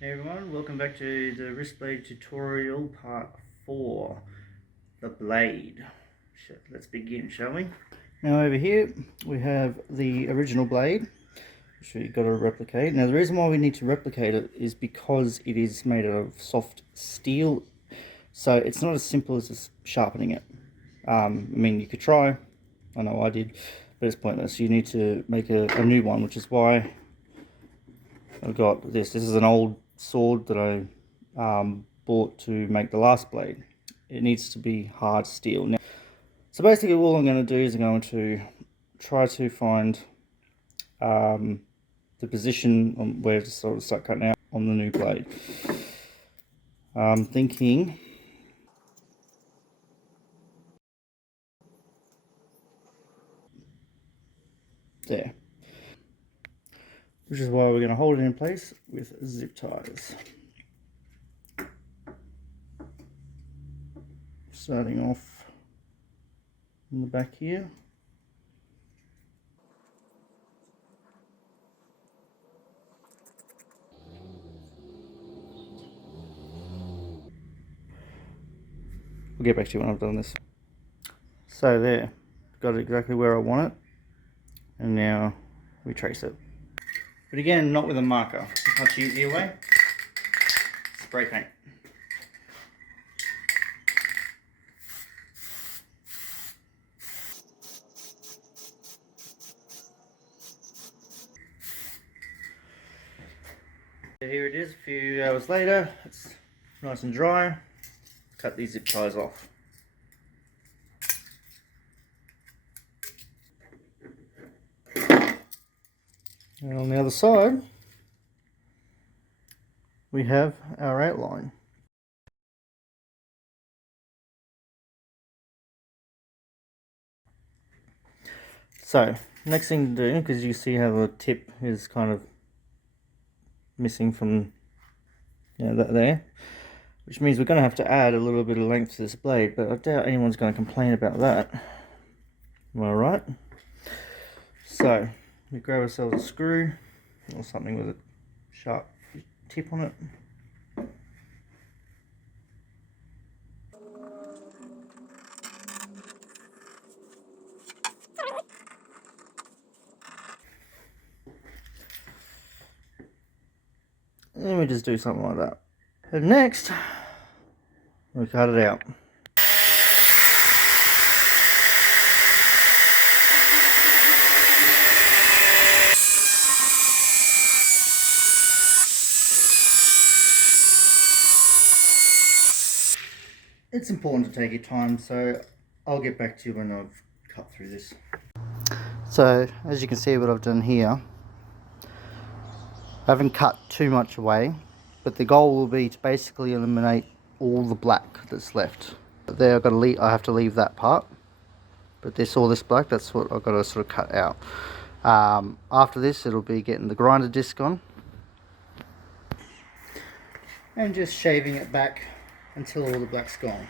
Hey everyone, welcome back to the Wristblade tutorial part 4, the blade. Let's begin, shall we? Now over here we have the original blade, which we've got to replicate. Now the reason why we need to replicate it is because it is made out of soft steel, so it's not as simple as just sharpening it. I mean, you could try, I know I did, but it's pointless. You need to make a new one, which is why I've got this. This is an old sword that I bought to make the last blade. It needs to be hard steel. Now, so basically all I'm going to do is I'm going to try to find the position on where to sort of start cutting out on the new blade. I'm thinking there, which is why we're going to hold it in place with zip ties. Starting off in the back here. We'll get back to you when I've done this. So there, got it exactly where I want it, and now we trace it. But again, not with a marker. Much easier way. Spray paint. Here it is a few hours later. It's nice and dry. Cut these zip ties off. And on the other side, we have our outline. So, next thing to do, because you see how the tip is kind of missing from that there, which means we're going to have to add a little bit of length to this blade, but I doubt anyone's going to complain about that. Am I right? So, we grab ourselves a screw or something with a sharp tip on it. And we just do something like that. And next, we cut it out. It's important to take your time, so I'll get back to you when I've cut through this. So, as you can see what I've done here, I haven't cut too much away, but the goal will be to basically eliminate all the black that's left. But there I have to leave that part, but all this black, that's what I've got to sort of cut out. After this, it'll be getting the grinder disc on and just shaving it back until all the black's gone.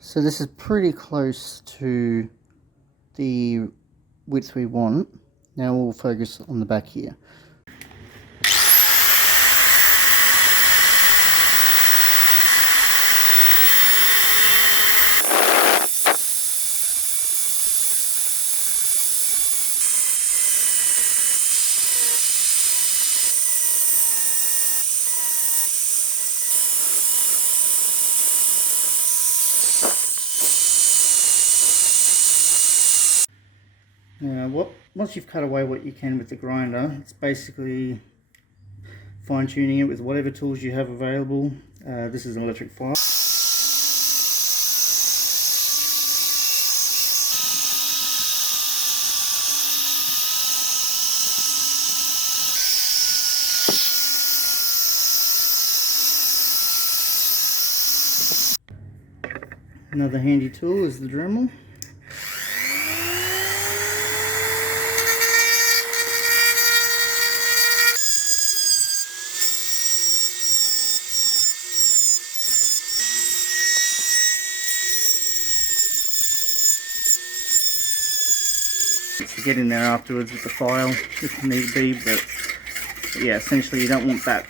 So this is pretty close to the width we want. Now we'll focus on the back here. Now, once you've cut away what you can with the grinder, it's basically fine-tuning it with whatever tools you have available. This is an electric file. Another handy tool is the Dremel. To get in there afterwards with the file if need be, but yeah, essentially you don't want that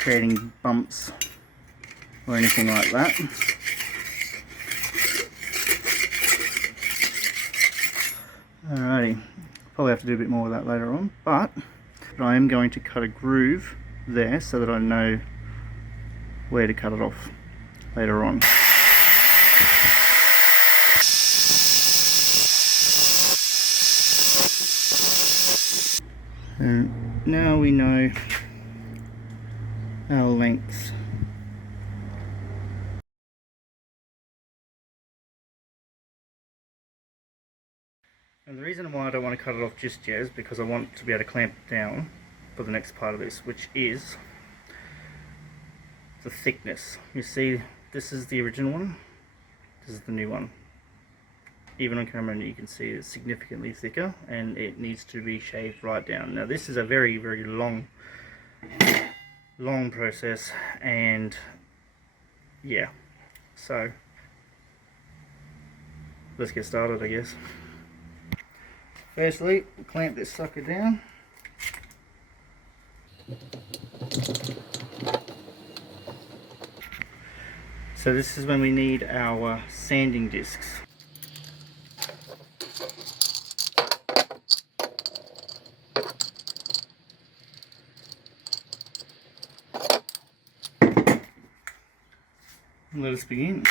creating bumps or anything like that. Alrighty, probably have to do a bit more of that later on, but I am going to cut a groove there so that I know where to cut it off later on. And now we know our lengths. And the reason why I don't want to cut it off just yet is because I want to be able to clamp it down for the next part of this, which is the thickness. You see, this is the original one, this is the new one. Even on camera you can see it's significantly thicker and it needs to be shaved right down. Now this is a very, very long process, and yeah, so let's get started, I guess. Firstly, we'll clamp this sucker down. So this is when we need our sanding discs. Let us begin.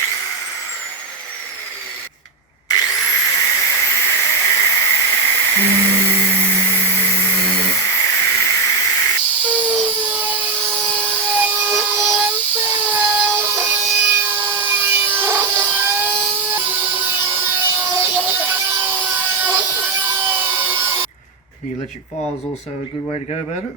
The electric file is also a good way to go about it.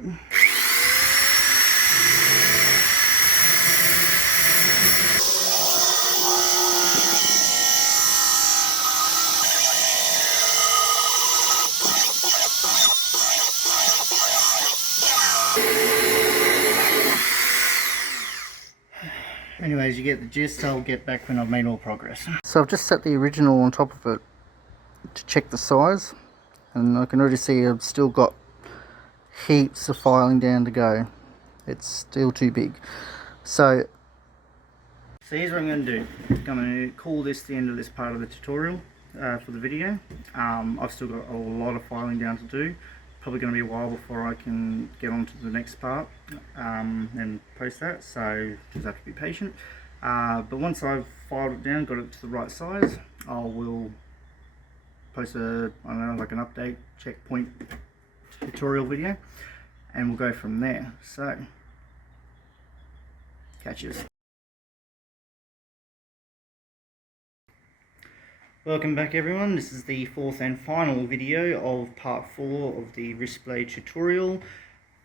Anyways, you get the gist. I'll get back when I've made all progress. So I've just set the original on top of it to check the size, and I can already see I've still got heaps of filing down to go. It's still too big. So here's what I'm going to do. I'm going to call this the end of this part of the tutorial for the video. I've still got a lot of filing down to do. Probably going to be a while before I can get on to the next part and post that, so just have to be patient. But once I've filed it down, got it to the right size, I will post a, I don't know, like an update checkpoint tutorial video, and we'll go from there. So catch you. Welcome back everyone, this is the fourth and final video of part 4 of the Wristblade tutorial,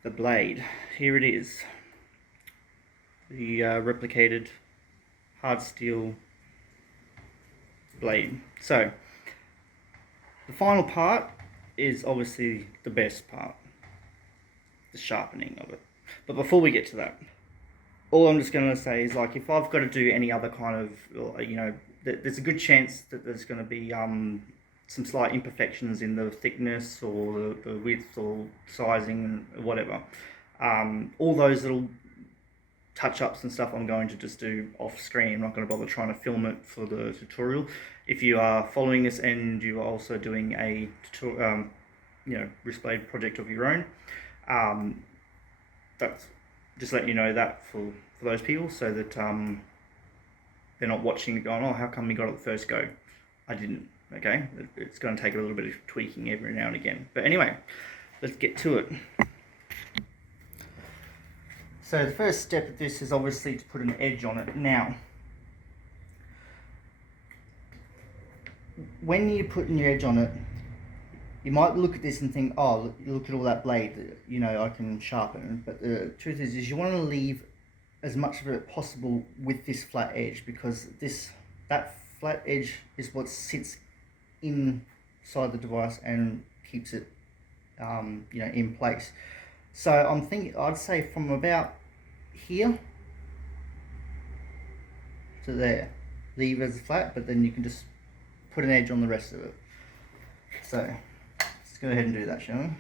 the blade. Here it is, the replicated hard steel blade. So, the final part is obviously the best part, the sharpening of it. But before we get to that, all I'm just going to say is, like, if I've got to do any other kind of, you know, there's a good chance that there's going to be some slight imperfections in the thickness or the width or sizing or whatever. All those little touch-ups and stuff I'm going to just do off screen. I'm not going to bother trying to film it for the tutorial. If you are following this and you are also doing a you know, Wristblade project of your own, that's just letting you know that for those people, so that they're not watching it going, oh, how come we got it the first go? I didn't. Okay, it's going to take a little bit of tweaking every now and again. But anyway, let's get to it. So the first step of this is obviously to put an edge on it. Now, when you're putting your edge on it, you might look at this and think, oh, look at all that blade, you know, I can sharpen. But the truth is you want to leave as much of it possible with this flat edge, because this that flat edge is what sits inside the device and keeps it you know, in place. So I'm thinking, I'd say from about here to there, leave as flat, but then you can just put an edge on the rest of it. So let's go ahead and do that, shall we?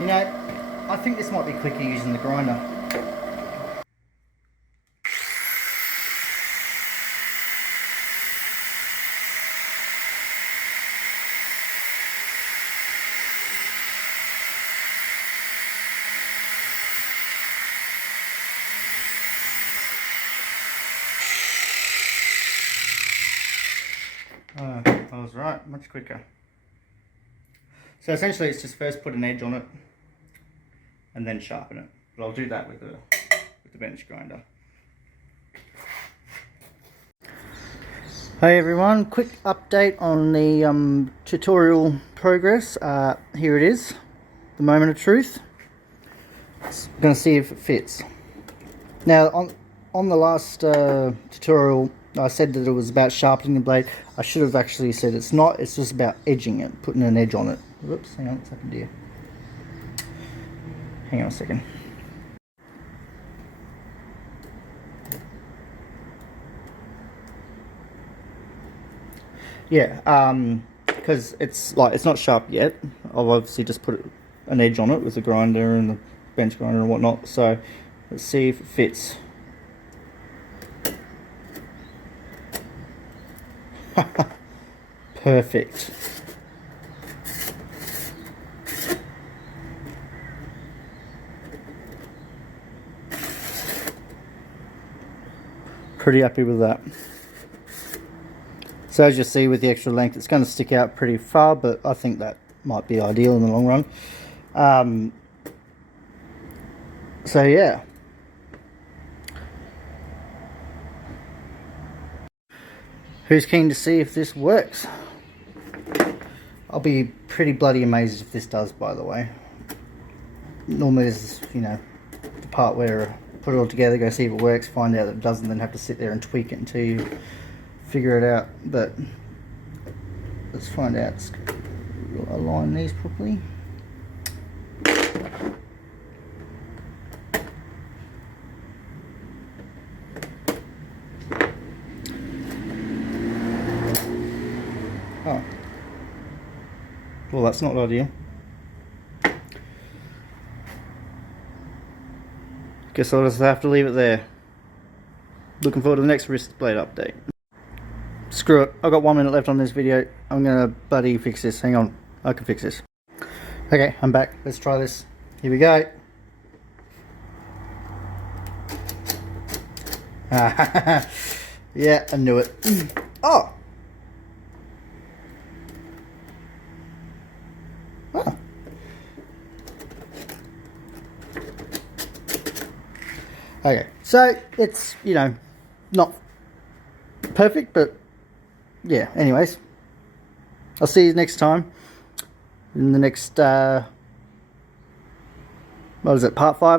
You know, I think this might be quicker using the grinder. I was right, much quicker. So essentially it's just first put an edge on it and then sharpen it. But I'll do that with the bench grinder. Hey everyone, quick update on the tutorial progress. Here it is, the moment of truth. I'm going to see if it fits. Now on the last tutorial I said that it was about sharpening the blade. I should have actually said it's not, it's just about edging it, putting an edge on it. Whoops, hang on, what's happened here? Hang on a second. Yeah, because it's not sharp yet. I've obviously just put an edge on it with the grinder and the bench grinder and whatnot. So let's see if it fits. Perfect. Pretty happy with that. So as you see with the extra length, it's going to stick out pretty far, but I think that might be ideal in the long run. So yeah. Who's keen to see if this works? I'll be pretty bloody amazed if this does, by the way. Normally there's, you know, the part where I put it all together, go see if it works, find out that it doesn't, then have to sit there and tweak it until you figure it out. But let's find out. Let's align these properly. Oh. Well, that's not ideal. Guess I'll just have to leave it there. Looking forward to the next Wristblade update. Screw it, I've got 1 minute left on this video. I'm gonna bloody fix this. Hang on, I can fix this. Okay, I'm back. Let's try this. Here we go. Yeah, I knew it. Oh! Oh. Okay, so it's, you know, not perfect, but yeah, anyways, I'll see you next time in the next, what is it, part 5?